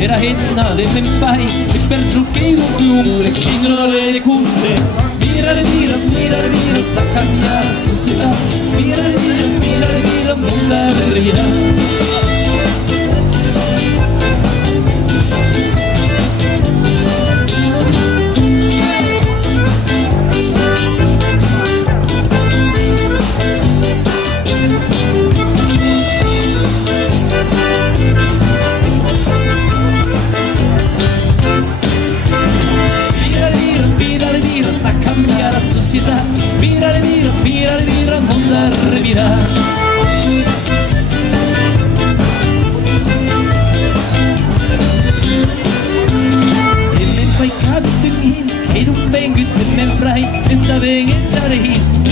Era henna del pai e per giucchino chiunque che non le cunte mira, la cambia la società mira, monta la realtà. Mira, monta la realtà. E men poi capite min, e non vengo te men frai, e sta ben in giare